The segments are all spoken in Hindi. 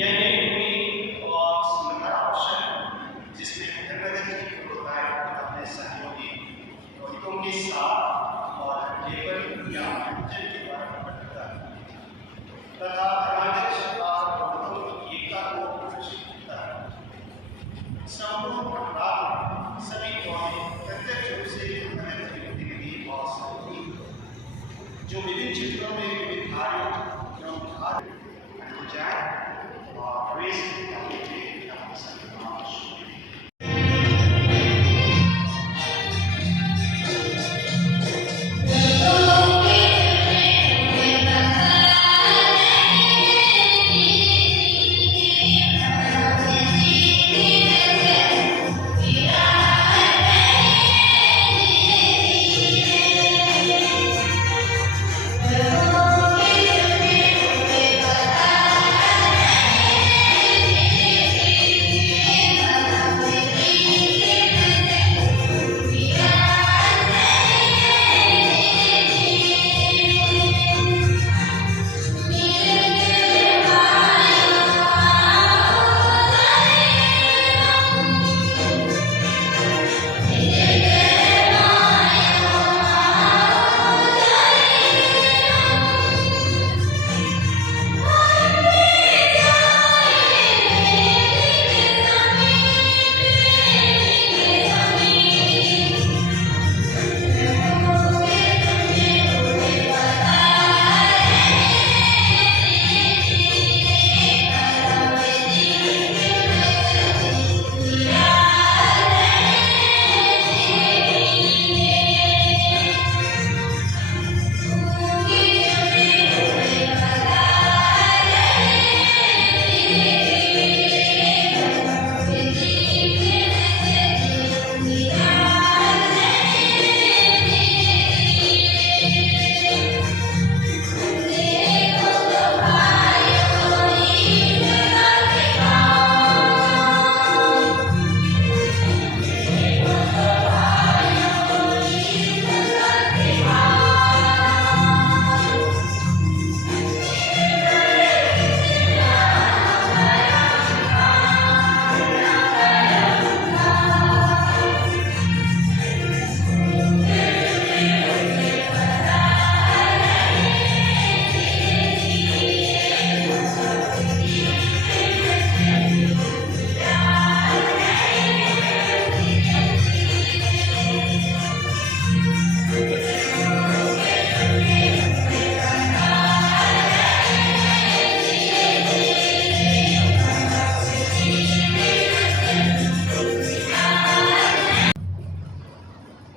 यानी भूमि और सुंदर ऑप्शन जिसमें प्रगति की प्रोटोटाइप अपने सहयोगी गौतम के साथ और लेबर या अंजन के द्वारा करता है तथा धर्माध्यक्ष और गौतम की एकता को प्रदर्शित करता है। संपूर्ण प्रोटोटाइप सभी कौमें प्रत्यक्ष रूप से मदद की गतिविधि और सहयोगी जो विभिन्न क्षेत्रों में विभिन्न कार्यों हो जाए और प्रवेश करने के लिए अपना संकल्प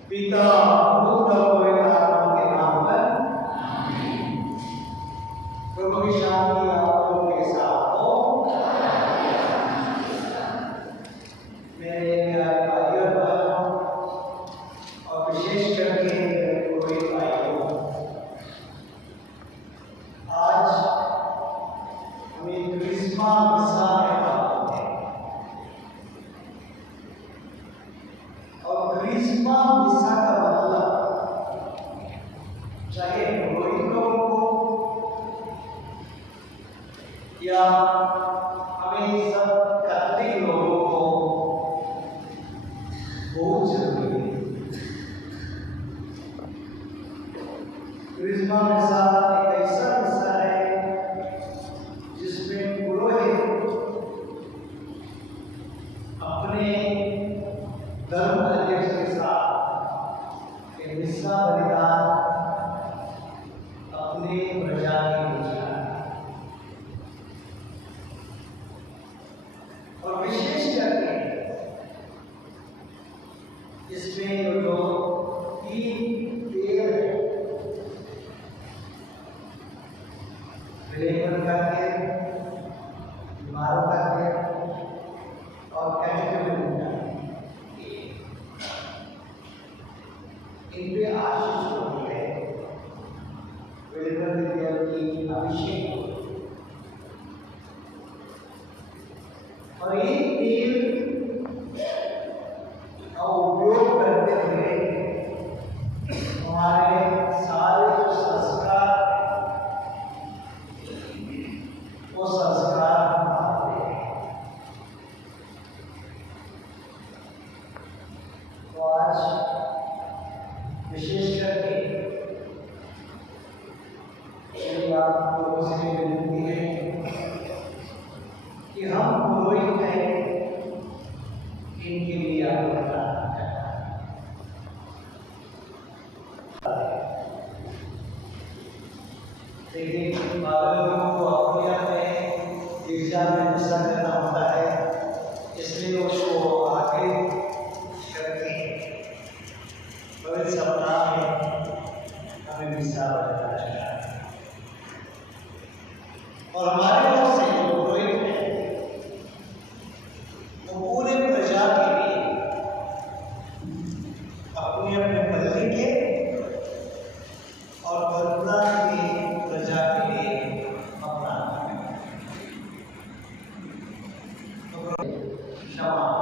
पिता पुत्र और पवित्र आत्मा के नाम पर प्रभु की शांति आप लोगों के साथ हो। मेरे भाइयों बहनों और विशेष करके पुरोहित भाइयों, आज हमें क्रिसमा मिसा में बात है और क्रिसमा मिसा का मतलब चाहे पुरोहितों को या हमें सब कैथोलिक लोगों को बहुत जरूरी है। क्रिसमा मिसा एक ऐसा मिसा है जिसमें पुरोहित अपने धर्म अध्यक्ष के साथ एक मिसा बलिदान अपने प्रजा की योजना और विशेष करके इसमें जो तीन पेड़ है, लेबर का पेड़, बीमारों का पेड़ और कैटेगरी का इन पे आशीष होती है। वेलकर की अभिषेक और ये तेल का उपयोग करते हुए हमारे सारे जो संस्कार वो संस्कार क्षमा।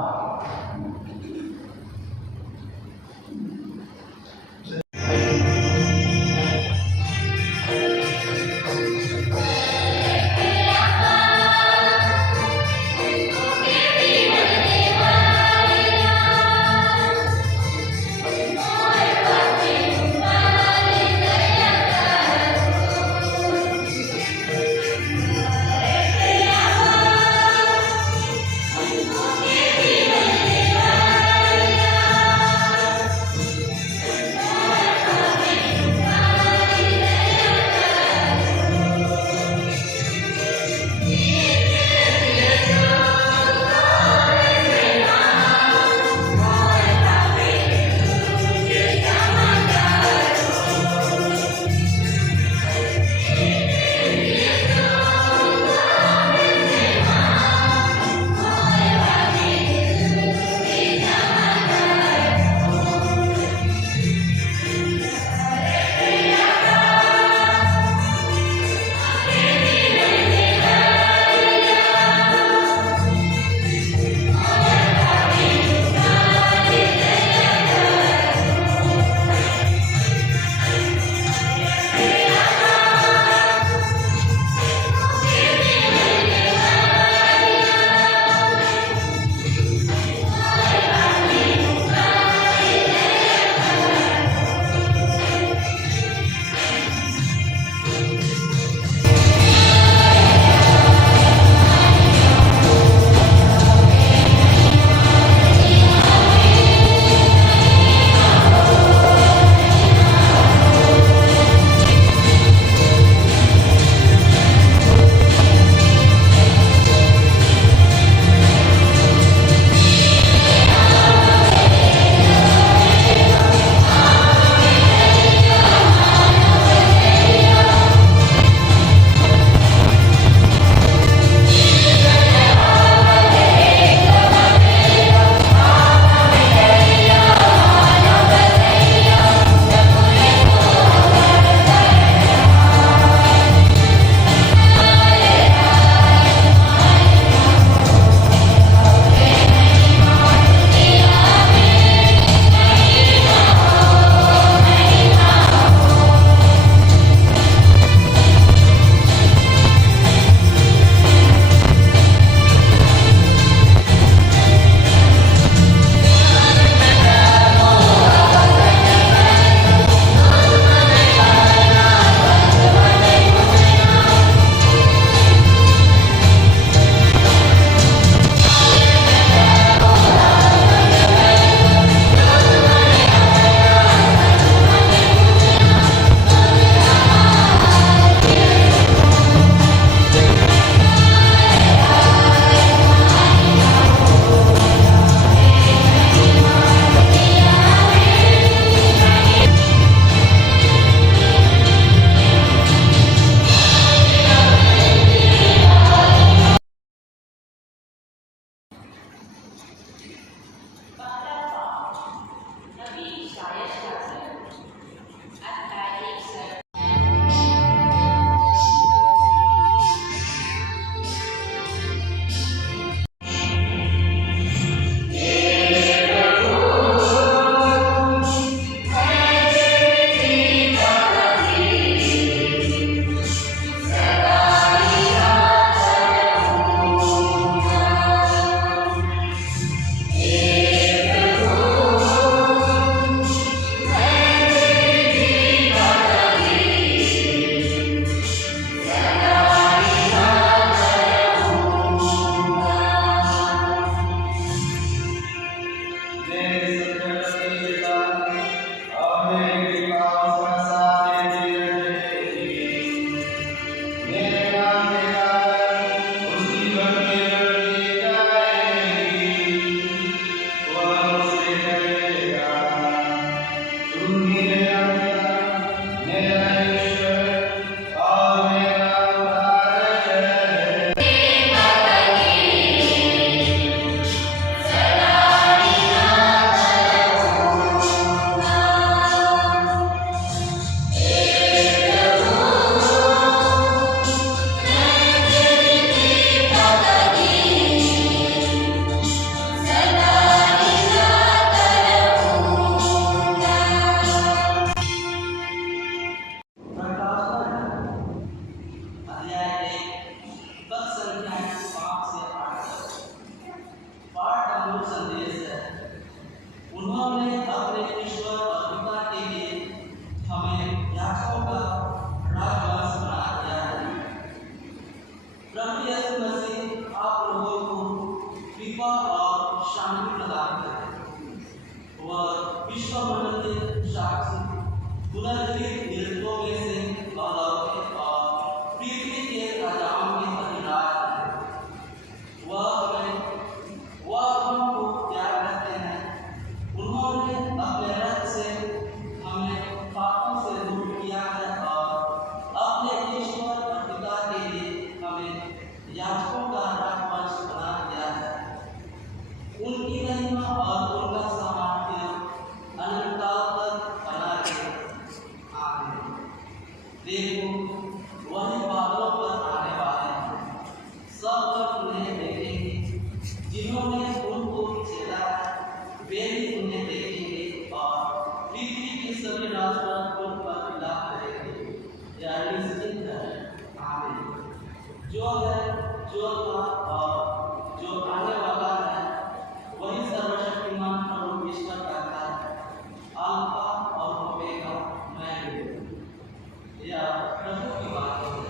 प्रभु यीशु मसीह आप लोगों को कृपा और शांति प्रदान करें। वह विश्व मंडल के साक्षी पुनर्जीवित मृतकों में से अलौकिक और पृथ्वी के राजाओं के अधिराज हैं। वह हमको प्यार करते हैं। उन्होंने अपने रक्त से हमें पापों से दूर किया है और अपने ईश्वर और पिता के लिए हमें याजकों का राजवंश बना दिया है। उनकी महिमा और उनका सामर्थ्य अनंतकाल तक बना रहे। आमीन। देखो, वही बादलों पर आने वाले हैं। सब लोग उन्हें देखेंगे जिन्होंने उनको छेड़ा है, वे भी उन्हें देखेंगे और पृथ्वी के सभी राष्ट्र उन पर विलाप करेंगे। यह निश्चित है। आमीन। जो है, जो था और जो आने वाला है, वही सर्वशक्तिमान प्रभु ईश्वर कहता है, अल्फा और ओमेगा मैं हूँ। यह प्रभु की बात है।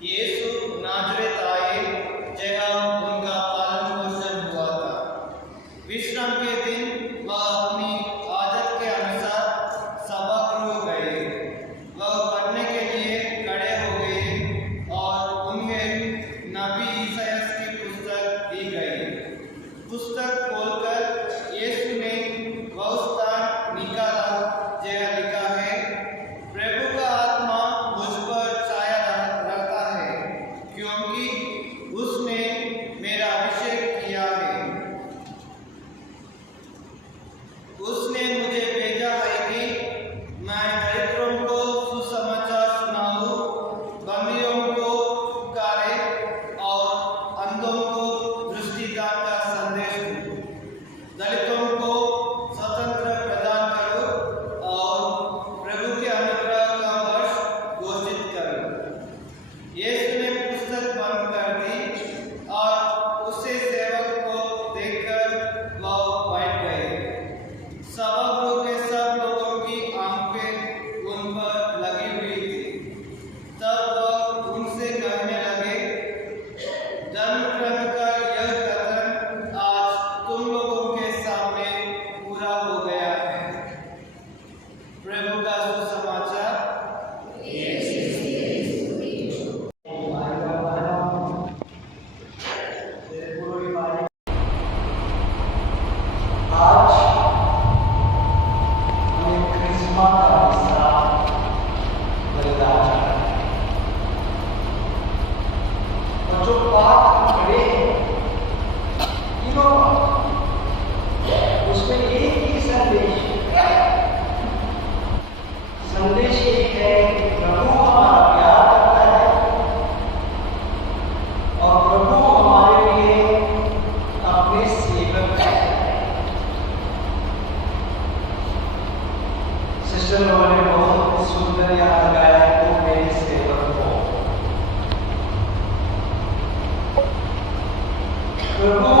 यीशु नाज़रेत आए, जहाँ उनका पालन पोषण हुआ था। विश्राम के दिन वह अपनी आदत के अनुसार सभागृह गए। वह पढ़ने के लिए खड़े हो गए और उन्हें नबी ईसाया की पुस्तक दी गई। पुस्तक खोलकर यीशु ने वह स्थान निकाला जहाँ लिखा है, प्रभु का आत्मा मुझ पर छाया रहता है, क्योंकि उसने मेरा अभिषेक किया है। उसने मुझे भेजा है कि मैं दरिद्रों को सुसमाचार सुनाऊं, बंदियों को पुकारे और अंधों को दृष्टिदान का संदेश दूं, दलितों को स्वतंत्र प्रदान करूं और प्रभु के अनुग्रह का वर्ष घोषित करूं। यीशु ने पुस्तक बंद कर दी और उसे सेवक को देखकर वह बैठ गए। सभागृह के सब लोगों की आंखें उन पर लगी हुई थी। तब वह उनसे कहने लगे, धर्मग्रंथ का यह कथन आज तुम लोगों के सामने पूरा हो गया है। प्रभु का सुसमाचार। आज हमें क्रिसमा का हिस्सा बलिदान चढ़ाना है। और जो पाठ हम पढ़े तीनों उसमें एक ही संदेश एक है कि प्रभु हमारा प्यार करता है और प्रभु हमारे लिए अपने सेवक है। सिस्टर लोगों ने बहुत सुंदर याद गाया, तुम मेरे सेवक हो। प्रभु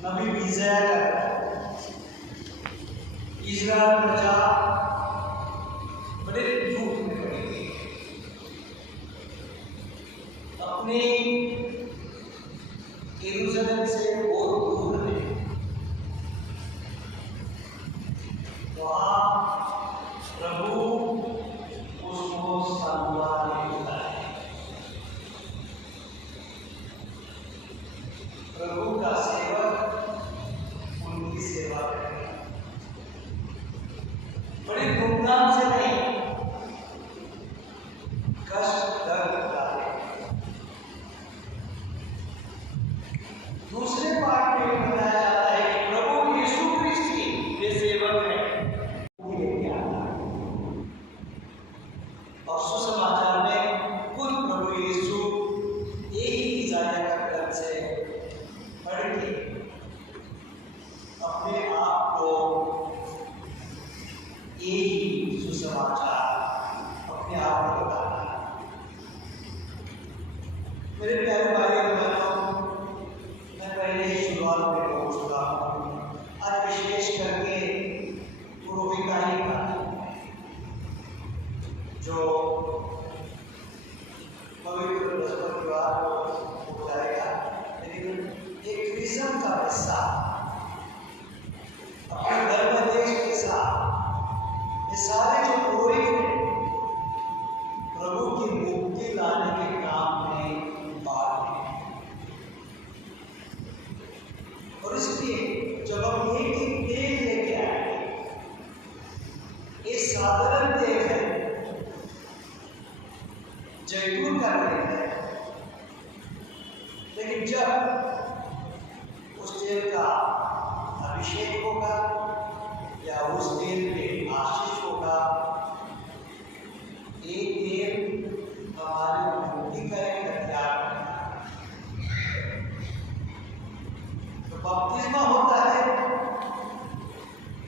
नबी विजय करता है। इस्राएल प्रजा बड़े दुख में पड़ी हुई है, अपने यरूशलेम से बहुत दूर है। वहाँ प्रभु उसको सांत्वना देता है। प्रभु का सेवक उनकी सेवा करेगा, बड़े धूमधाम से नहीं, कष्ट दर्द डाले। दूसरे पाठ में बताया जाता है कि प्रभु यीशु क्रिस्त की वे सेवक हैं, और सुसमाचार में खुद प्रभु यीशु एक ही इजाया का ग्रंथ से पढ़ के अपने आप को यही सुसमाचार अपने आप को बताना। मेरे प्यारे भाई और बहनों, मैं पहले ही शुरुआत में बोल चुका हूँ, आज विशेष करके पुरोहिताई का जो पवित्र बृहस्पतिवार को हो जाएगा, लेकिन एक क्रिस्म का हिस्सा अपने धर्म देश के साथ ये सारे जो पुरोहित हैं प्रभु की मुक्ति लाने के काम में भाग लें। और इसलिए जब हम एक तेल लेके आए, ये साधारण तेल है, जैतून का तेल है, लेकिन जब उस तेल का अभिषेक होगा या उस तेल में आशीष होगा, एक तेल हमारी मुक्ति करेगा, त्याग करेगा। तो बपतिस्मा होता है,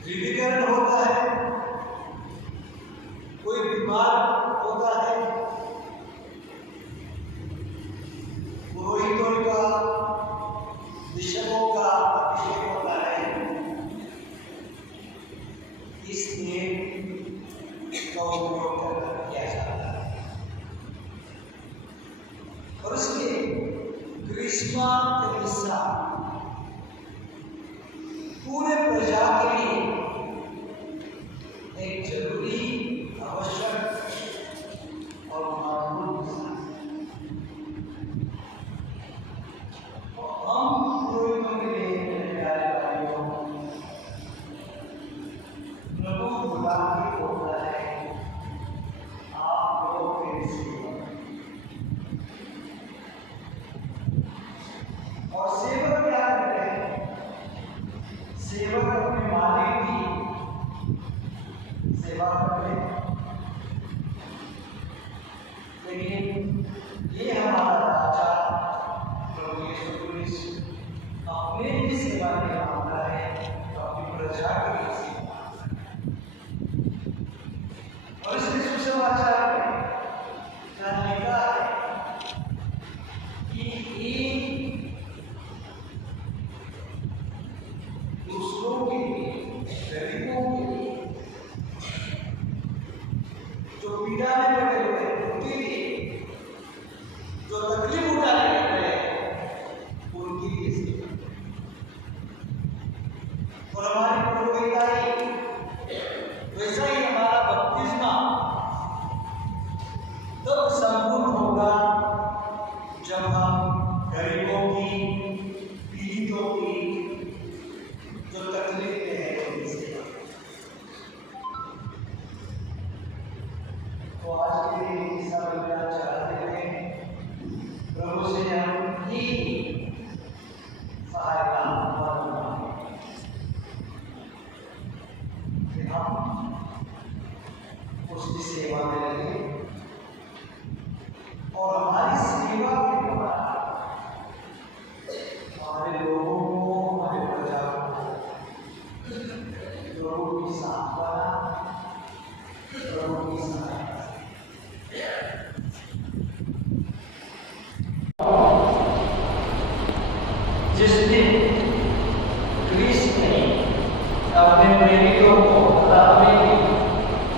दृढ़ीकरण होता है, कोई बीमार होता है, पुरोहितों का बिशपों का अभिषेक होता है, इस तेल का उपयोग किया जाता है। और इसलिए क्रिसमस का हिस्सा पूरे प्रजा के लिए एक जरूरी, आवश्यक और महत्वपूर्ण हिस्सा है। हम पुरोहितों के लिए मेरे प्यारे भाइयों, प्रभु बुलाने होता है आप लोग के सेवक, और सेवक क्या करते हैं? सेवक अपने मालिक की सेवा करते हैं, लेकिन ये हमारा राजा प्रभु यीशु क्रिस्त अपने भी सेवा के मामला है, अपनी प्रजा के लिए सेवा। और इसलिए सुसमाचार में क्या लिखा है कि दूसरों के लिए, गरीबों के लिए, जो पीड़ा में पड़े हुए हैं उनके लिए, जो तकलीफ उठाने लग रहे हैं उनके लिए सेवा। और हमारी पुरोहिताई वैसा ही हमारा बपतिस्मा तब संपूर्ण होगा जब हम गरीबों की, पीड़ितों की, जो तकलीफ में है उनकी सेवा। तो आज के लिए हिस्सा बनना चाहते हैं, प्रभु से हम ही सहायता मांगें कि हम उसकी सेवा में लगे और हमारी सेवा के द्वारा हमारे लोगों को, हमारे प्रजा को प्रभु की सांत्वना, प्रभु की सहायता। जिस दिन क्रिस्ट ने अपने प्रेरितों को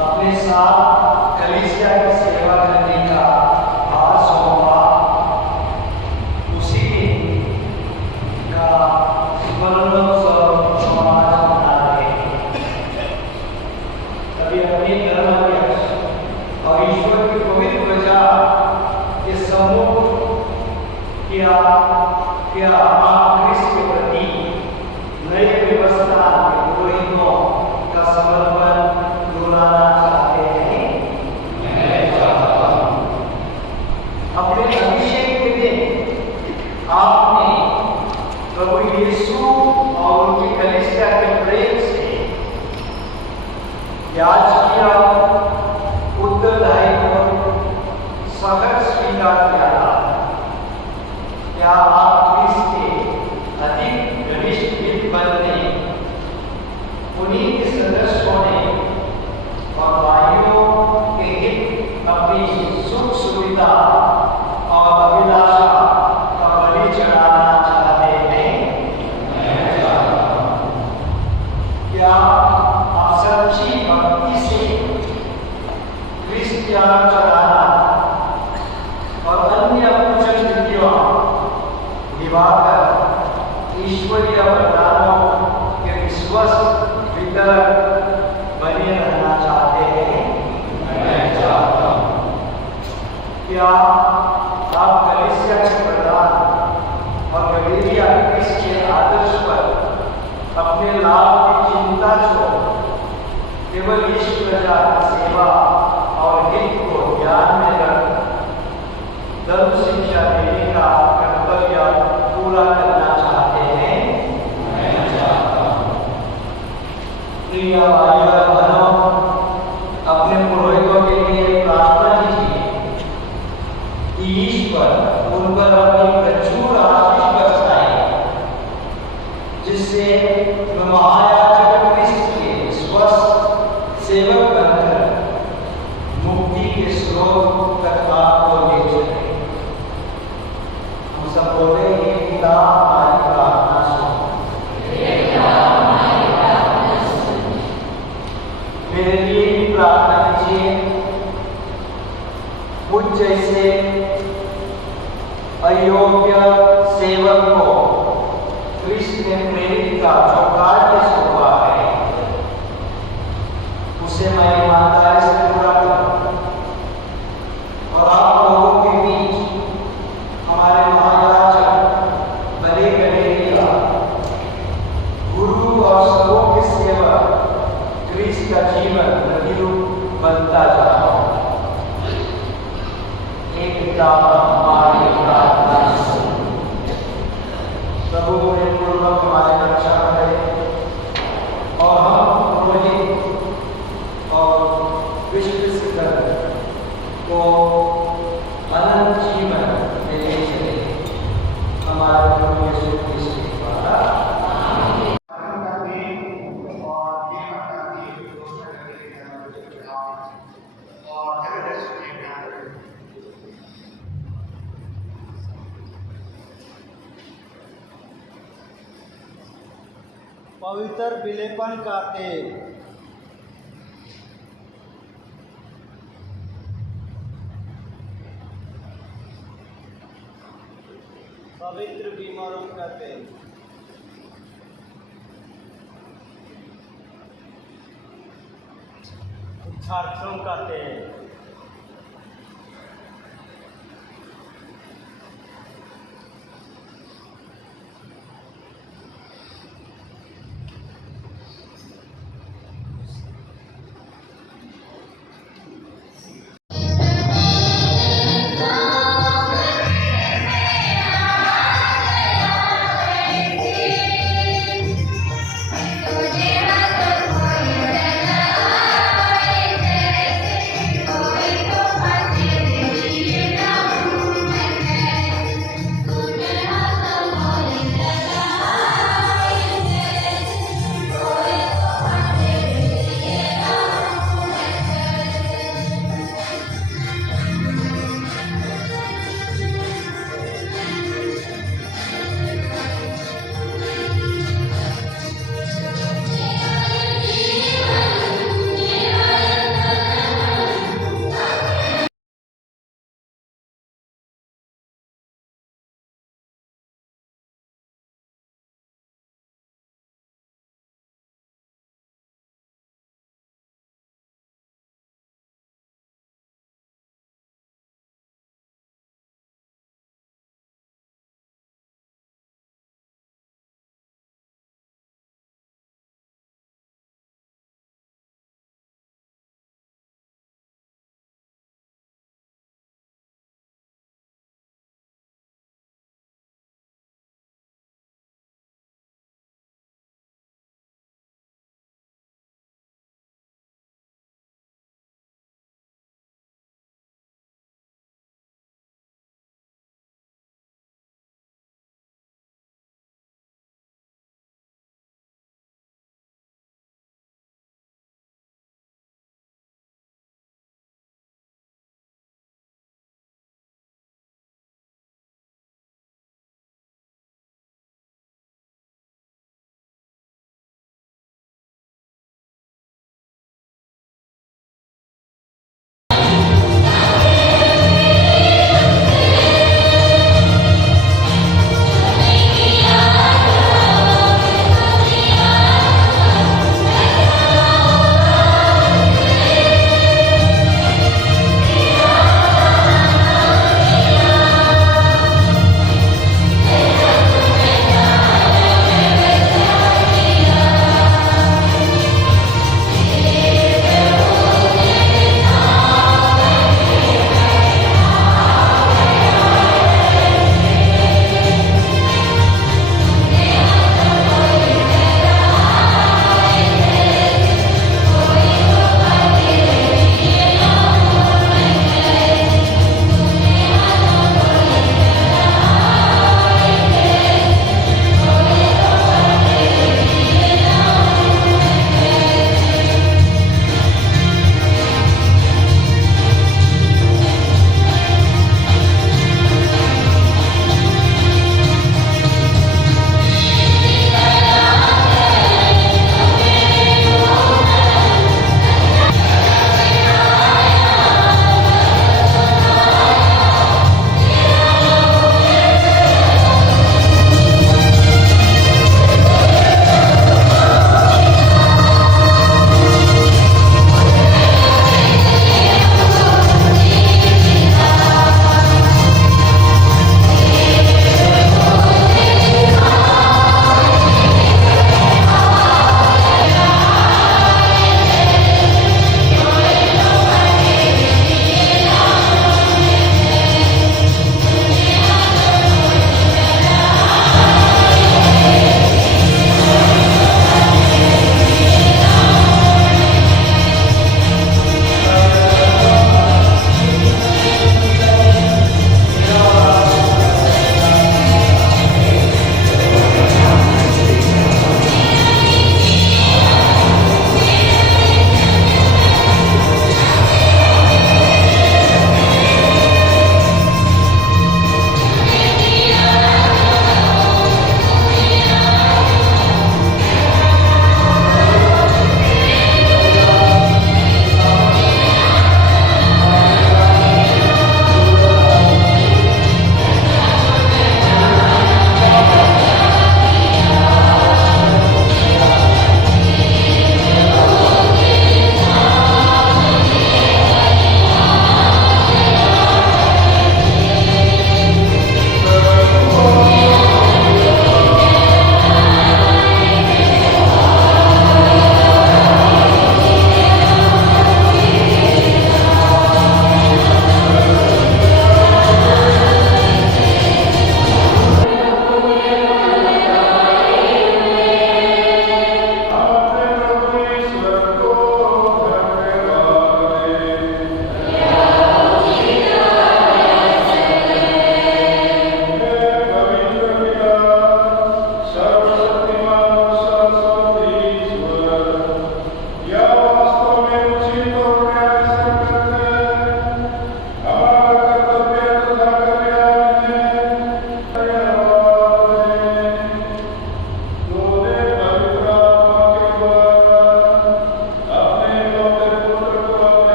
अपने साथ कलीसिया की सेवा करने का भार सौंपा, उसी दिन का स्मरणोत्सव समाज मना रहे हैं। तभी अपने धर्माध्यक्ष और ईश्वर की पवित्र प्रजा के सम्मुख क्या आप क्रिस्त के प्रति नई व्यवस्था के पुरोहितों का समर्पण दोहराना चाहते हैं? मैं चाहता हूं। अपने अभिषेक के दिन आपने प्रभु यीशु और उनकी कलीसिया के प्रेम से याजकीय उत्तरदायित्व सहज स्वीकार किया था। क्या आप इसके अधिक घनिष्ठ हित बनने, उन्हीं के सदस्य होने और भाइयों के हित अपनी सुख सुविधा और अभिलाषा का बलि चढ़ाना चाहते हैं? मैं चाहता हूं। क्या आप सच्ची भक्ति से क्रिस्त त्याग चढ़ाना और अन्य पूजन विधियों निभाकर ईश्वरीय वरदानों के विश्वस्त वितरक बने रहना चाहते हैं? मैं चाहता हूं। क्या आप कलीसिया के प्रधान और गलीलिया क्रिस्त के आदर्श पर अपने लाभ की चिंता छोड़ केवल ईश्वर प्रजा की सेवा और हित को ध्यान में रख धर्म शिक्षा देने का कर्तव्य पूरा करना चाहते हैं? मैं चाहता हूं। प्रिय भाइयों और बहनों, अपने पुरोहितों के लिए प्रार्थना कीजिए कि ईश्वर उन पर अपनी प्रचुर आशीष बरसाए, जिससे वे महायाजक क्रिस्त के स्वस्थ सेवक बनकर मुक्ति के स्रोत तक आपको ले चले। हम सब बोले, ये पिता हमारी प्रार्थना सुन। मेरे लिए भी प्रार्थना कीजिए। मुझ जैसे अयोग्य सेवक को क्रिस्त ने प्रेरित का जो कार्य सौंपा है, उसे मैं ईमानदारी से पूरा करूं और आप लोगों के बीच हमारे महायाजक बने गलेलिया गुरु और सबों के सेवक क्रिस्त का जीवन प्रतिरूप बनता जाओ। एक पिता हमारी प्रार्थना सुन। प्रभु ने पूर्वक हमारी रक्षा करे और हम पुरोहित और विश्व को अनंत जीवन में ले चले। हमारे प्रभु यीशु क्रिस्त के द्वारा पवित्र विलेपन का तेल। पवित्र बीमारों का तेल। उद्धारकों का तेल।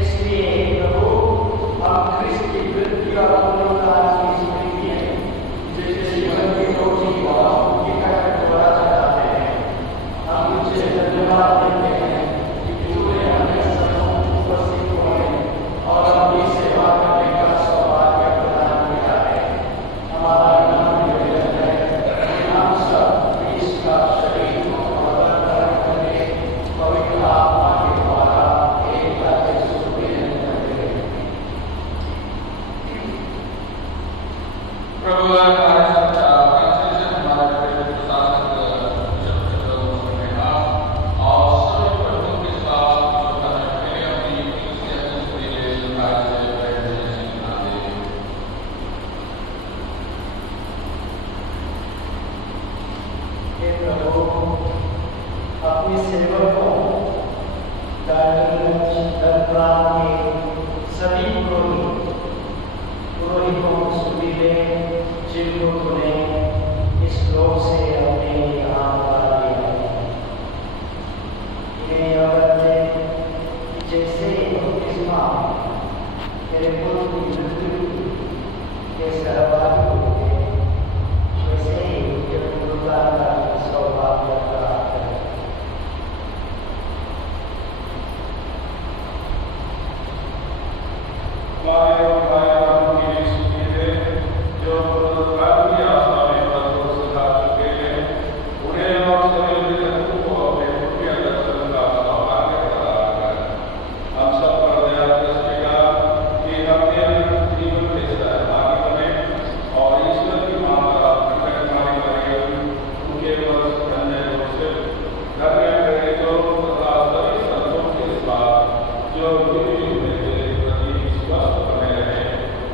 इसलिए प्रभु प्रभु अपने सेवकों दानियल के सभी पुरोहितों को सुधी ले जिनको तूने इस लोक से अपने यहाँ उतार दिया है। इन्हें यह करते कि जैसे बपतिस्मा तेरे पुत्र की मृत्यु के सहभागी होते हैं, वैसे ही जब पुनरुद्धार का सौभाग्य प्राप्त है। जो पुनरुद्धार की आशा में वर्षों से खा चुके हैं, उन्हें और सभी मृतकों को अपने पुण्य दर्शन का सौभाग्य प्रदान कर हम सब पर दया दृष्टिका कि हमने जीवन के सहभागी बने और ईश्वर की मां का प्रकट हमारी मरियम, उनके वंश धन्य योसेफ, धन्य प्रेरितों तथा सभी संतों के साथ जो युग युग में तेरे प्रति स्वस्थ बने रहे,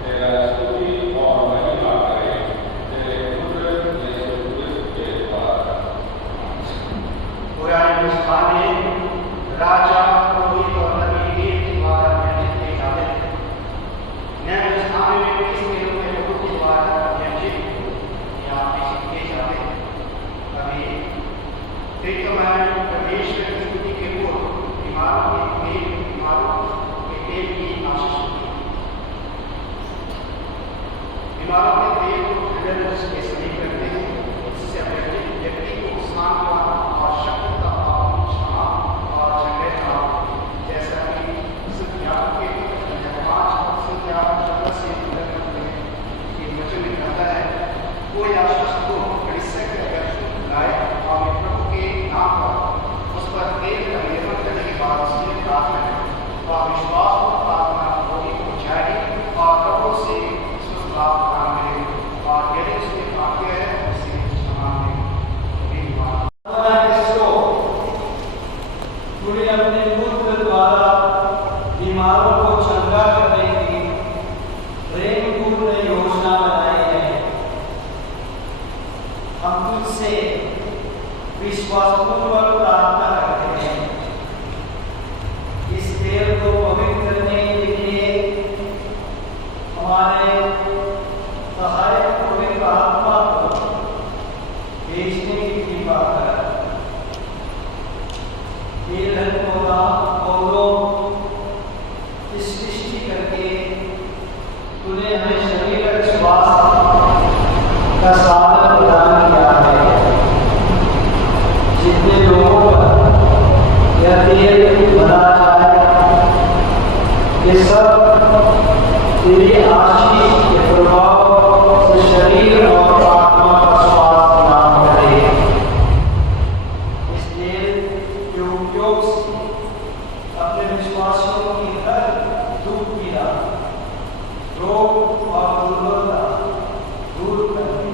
तेरा स्तुति और महिमा करें तेरे पुत्र यीशु क्रिस्त के द्वारा। पुराने स्थान में राजा पुरोहित और नबी के द्वारा व्यंजित किए जाते हैं। नए स्थान में किसके रूप में प्रभु के द्वारा व्यंजित या पेश किए जाते हैं। अभी प्रीतमय परमेश्वर की स्तुति के पूर्व बीमारों के तेल की आशीष होती है। बीमारों के तेल को हृदय के सही करते हैं, इससे व्यक्ति को सांत्वना और शक्ति का क्षमा और जगह जैसा कि संख्या के 5 संख्या से वचन में कहता है, कोई आश्वस्त हो अगर लाए और प्रभु के नाम पर उस पर तेल का निर्भर करने के बाद उसने प्रार्थना करें, वह विश्वास को प्रार्थना होगी पहुंचाएगी और प्रभु से स्वस्थ लाभ प्राप्त करेगी और यदि उसके भाग्य है उसे क्षमा देगी। तूने अपने पुत्र द्वारा बीमारों को चंगा करने की प्रेमपूर्ण योजना बनाई है। हम तुझसे विश्वासपूर्वक प्रार्थना करते हैं, इस तेल को पवित्र करने के लिए हमारे सहायक पवित्र आत्मा को भेजने की कृपा कर। ये पौधों की सृष्टि करके तूने हमें शरीर का विश्वास का साधन प्रदान किया है। जितने लोगों पर यह तेल भरा जाए, ये सब तेरी आशीष के प्रभाव से शरीर और आत्मा का स्वास्थ्य प्रदान करे। इस तेल के उपयोग से अपने विश्वासियों की हर दुख पीड़ा, रोग और दुर्बलता दूर करके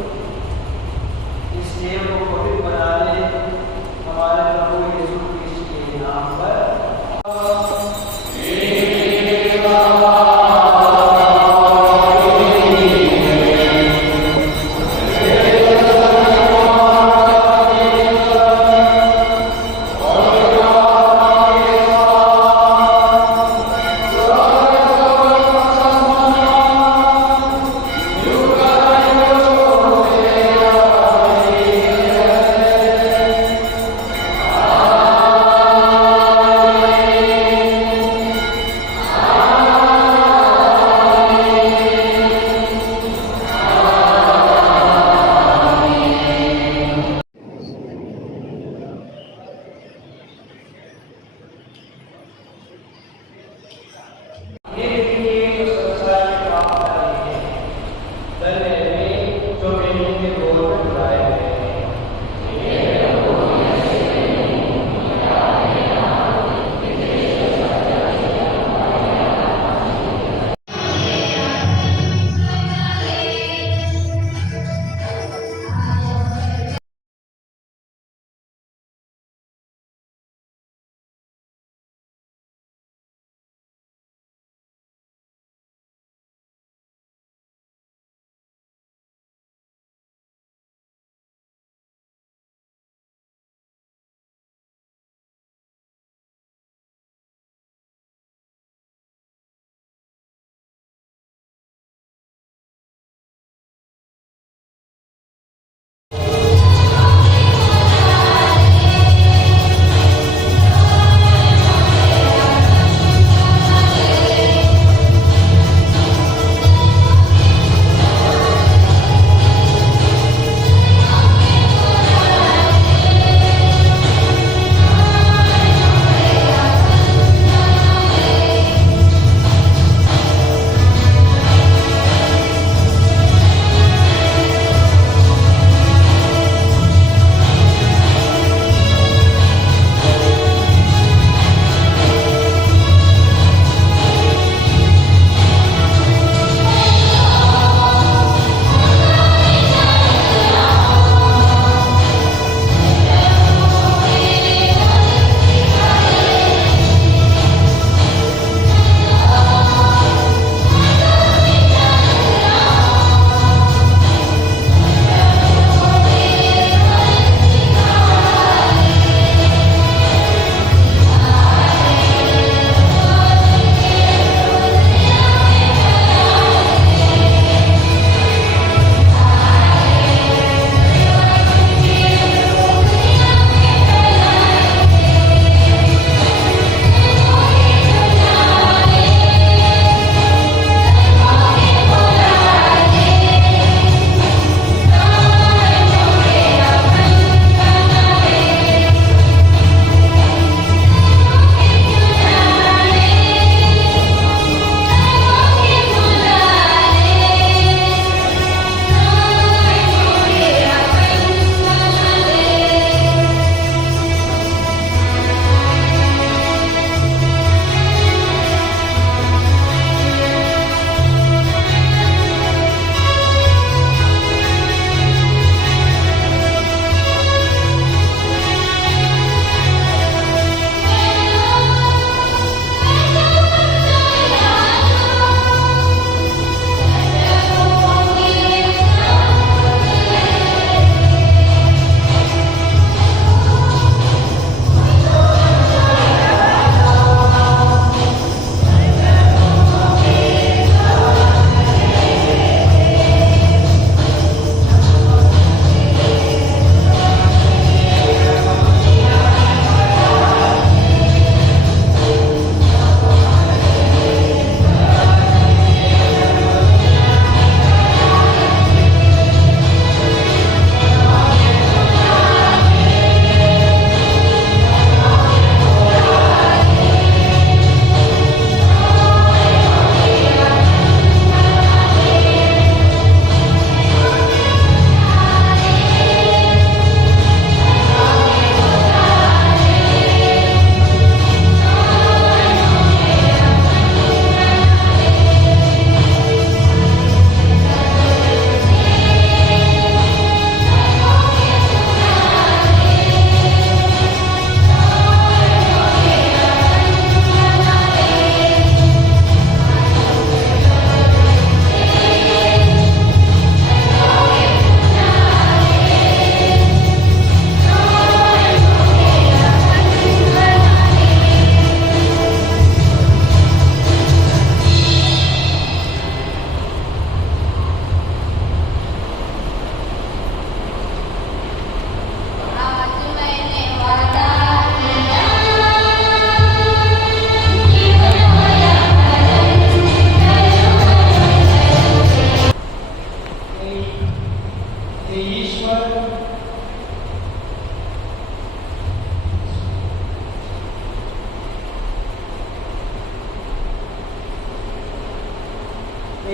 इस तेल को पवित्र बनाने हमारे प्रभु यीशु क्रिस्त के नाम पर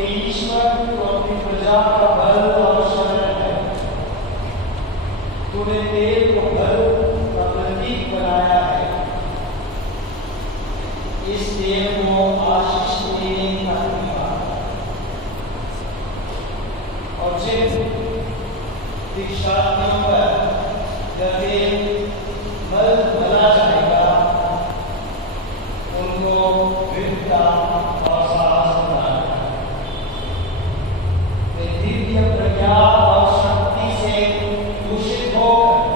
ईश्वर तू अपनी प्रजा का बल और शरण है। तूने तेल को बल का प्रतीक बनाया है। इस तेल को आशीष देने का धन्यवाद। और जिन दीक्षार्थियों पर यह तेल भला जाएगा, उनको वीरता और साहस मिलेगा। वे दिव्य प्रज्ञा और शक्ति से दूषित होकर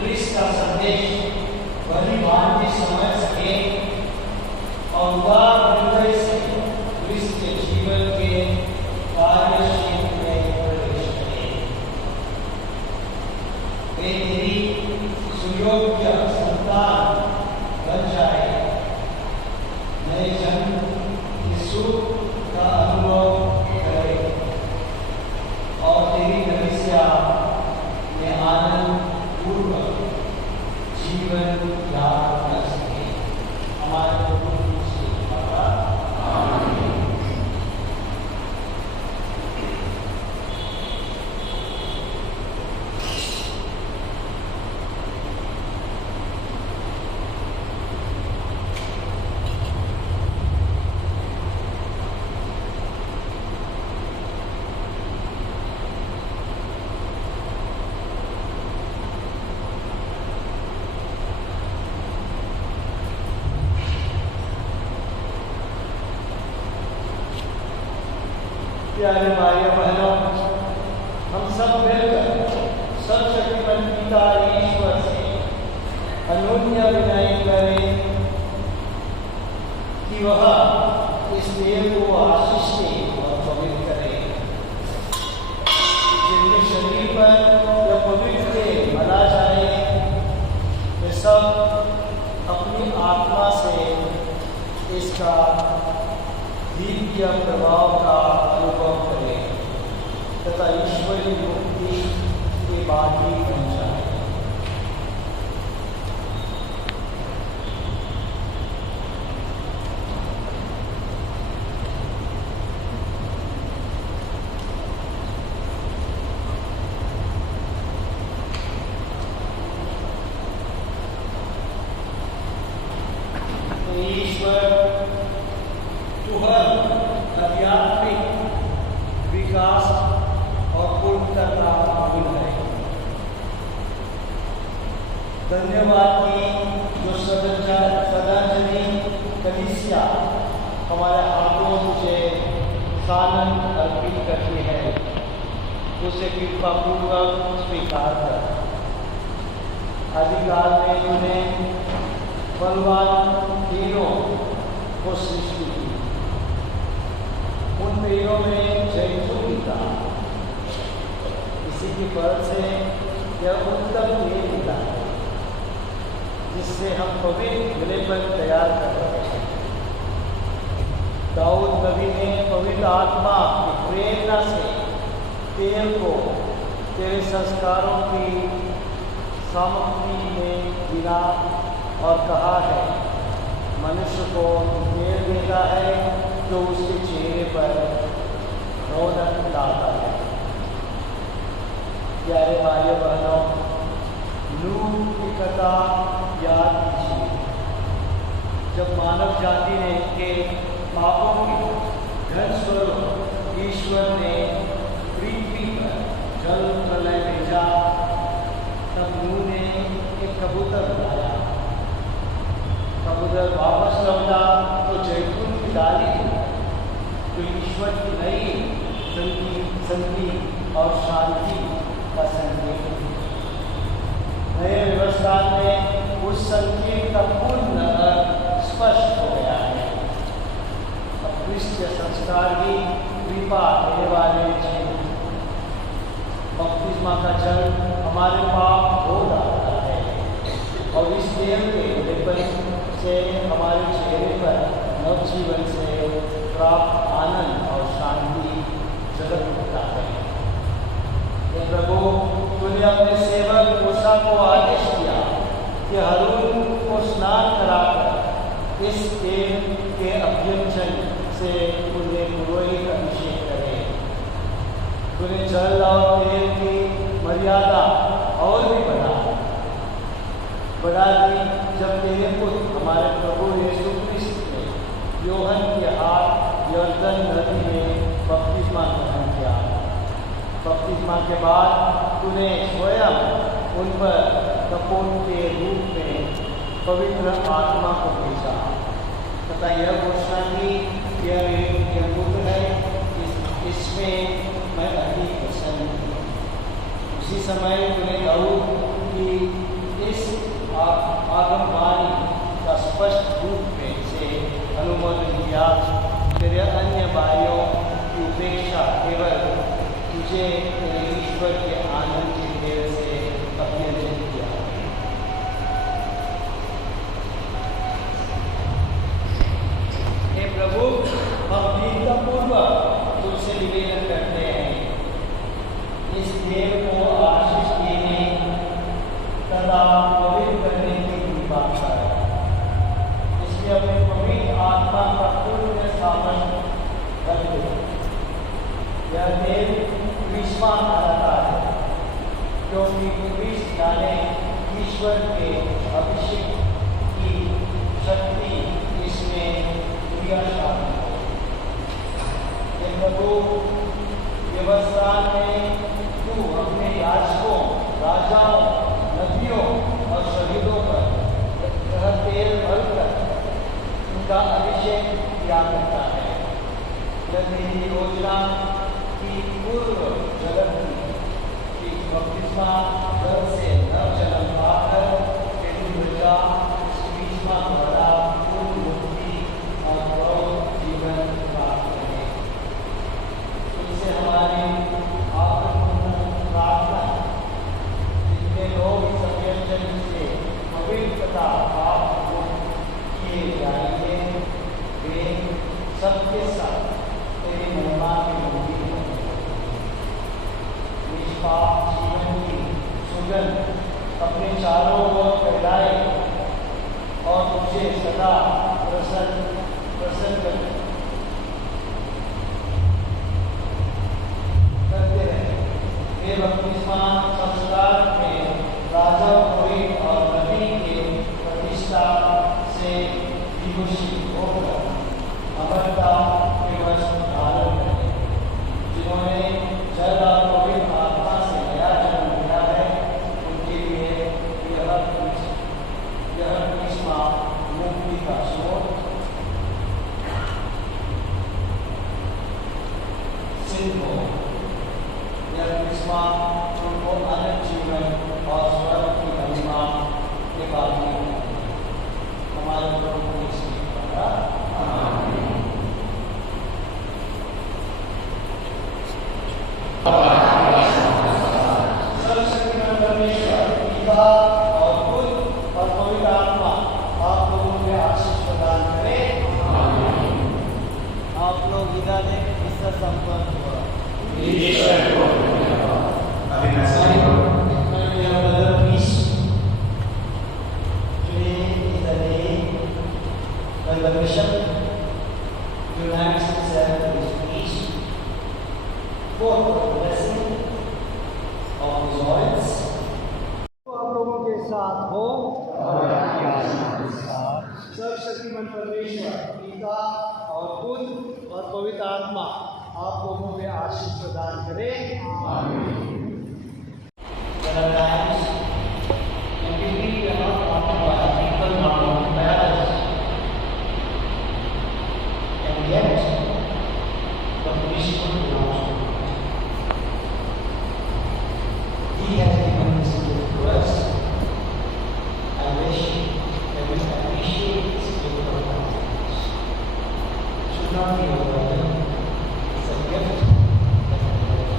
क्रिस्त का संदेश भली-भांति समझ सके और उदार हृदय से क्रिस्त के जीवन के कार्यशील में प्रवेश करें। वे तेरी सुयोग्य संतान बन जाए, नए जन्म के सुख का अनुभव करे और तेरी कलीसिया में आनंद पूर्वक जीवन यापन कर सके। हमारे प्रभु यीशु द्वारा आमीन। प्यारे भाई बहनों, हम सब मिलकर सर्वशक्तिमान पिता ईश्वर से अनन्य विनय करें कि वह इस तेल को आशीष दे और पवित्र करे। जिनके शरीर पर यह पवित्र तेल मला जाए, वे सब अपनी आत्मा से इसका दिव्य प्रभाव का अनुभव करें तथा ईश्वरीय मुक्ति के बाद ही बन जाए। ईश्वर तू हर आध्यात्मिक विकास और पूर्णता का मूल है। धन्यवाद की जो सदाचरी कलीसिया हमारे हाथों तुझे सानंद अर्पित करती है, उसे कृपा पूर्वक स्वीकार कर। आदिकाल में तूने बलवान तीनों को सृष्टि की। उन पेड़ों में जैतून था, इसी की परत से यह उत्तम तेल मिला है, जिससे हम पवित्र विलेपन तैयार कर रहे हैं। दाऊद नबी ने पवित्र आत्मा की प्रेरणा से तेल को तेरे संस्कारों की सामग्री में गिना और कहा है, मनुष्य को तेल देता है जो उसके चेहरे पर रौनक लाता है। प्यारे भाइयों बहनों, नूह की कथा याद कीजिए। जब मानव जाति ने के पापों के धनस्वरूप ईश्वर ने पृथ्वी पर जल प्रलय भेजा, तब नूह ने एक कबूतर बुलाया। कबूतर वापस लौटा तो जैतून की डाली तो ईश्वर की नई संधि और शांति का संकेत है। नए व्यवस्था में उस संकेत का पूर्ण स्पष्ट हो गया है। अब क्रिस्त संस्कार की कृपा देने वाले बपतिस्मा का जल हमारे पाप धो डालता है और इस तेल के लेपन से हमारे चेहरे पर नवजीवन से प्राप्त आनंद और शांति जगत होता है। हे प्रभु, तूने अपने सेवक मूसा को आदेश दिया कि हारून को स्नान कराकर इस तेल के अभ्यंजन से उन्हें पुरोहित अभिषेक करें। उन्हें जल और तेल की मर्यादा और भी बढ़ा दी जब तेरे पुत्र हमारे प्रभु यीशु क्रिस्त ने यूहन्ना के हाथ यरदन नदी में बपतिस्मा ग्रहण किया। बपतिस्मा के बाद तूने स्वयं उन पर कपोत के रूप में पवित्र आत्मा को भेजा तथा यह घोषणा की कि यह पुत्र है, इसमें मैं अधिक प्रसन्न हूँ। उसी समय तूने दाऊद की इस आगमवाणी का स्पष्ट रूप में से अनुमोदन किया, तेरे अन्य भाइयों की उपेक्षा केवल तुझे तेरे ईश्वर के आनंद के देव से अभ्यर्जन किया। हे प्रभु, हम दीनतापूर्वक तुझसे निवेदन करते हैं, इस देव को आशीष देने तथा पवित्र करने की कृपा कर। इसलिए अपने पवित्र आत्मा का पूर्ण स्थापन कर दे। यह देव विश्वा कहलाता है, क्योंकि क्रिस्त यानी ईश्वर के अभिषेक की शक्ति इसमें क्रियाशाली है। हे प्रभु, व्यवस्था में तू अपने याजकों, राजाओं, नबियों और शहीदों पर यह तेल भरकर उनका अभिषेक किया करता है। यह तेरी योजना की पूर्व जगत की बपतिस्मा जल से नव जन्म पाकर तेरी प्रजा बपतिस्मा द्वारा पूर्ण मुक्ति और गौरव जीवन प्राप्त करें। इससे हमारी प्रार्थना जितने लोग इस अभ्यर्जन से पवित्रता पाप किए जाएंगे, वे सबके साथ तेरी महिमा की मंदिर में निष्पाप जीवन की सुगंध अपने चारों ओर फैलाए और तुझे सदा प्रसन्न करते रहे। हे बपतिस्मा संस्कार में राजा, पुरोहित और नबी के प्रतिष्ठा से विभूषित होकर अमरता के वस्त्र धारण करें। जिन्होंने जल और पवित्र आत्मा से नया जन्म लिया है, उनके लिए यह बपतिस्मा मुक्ति का स्रोत सिद्ध हो। यह बपतिस्मा उनको अनंत जीवन और स्वर्ग की महिमा के भागी हमारे प्रभु यीशु द्वारा सर्वशक्तिमान परमेश्वर पिता और पुत्र और पवित्र आत्मा आप लोगों को आशीष प्रदान करे। आप लोग विदा दें, इसका संपन्न हुआ। When the bishop unites himself to his priest, both for the blessing of his oils, आप लोगों के साथ हो। सर्वशक्तिमान परमेश्वर पिता और पुत्र और पवित्र आत्मा आप लोगों में आशीष प्रदान करे। There are times when we feel we are not wanted by people not wanted by others. And yet, the priesthood belongs to God. He has given this gift to us. I wish that we appreciate this gift of God. It should not be overlooked. It's a gift that we have.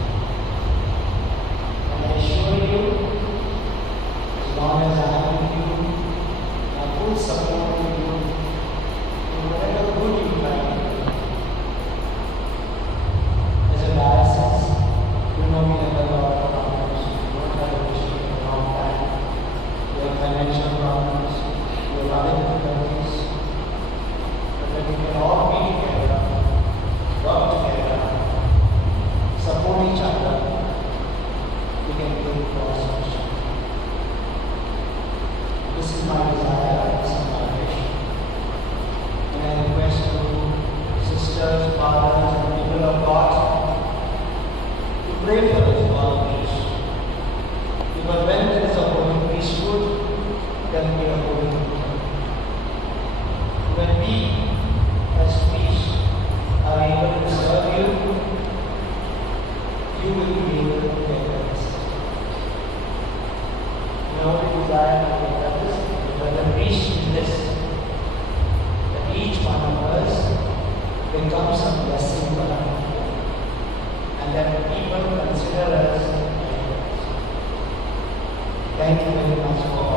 my only desire that this brother reach in this, that each one of us becomes a blessing for our people, and that people consider us. Thank you very much for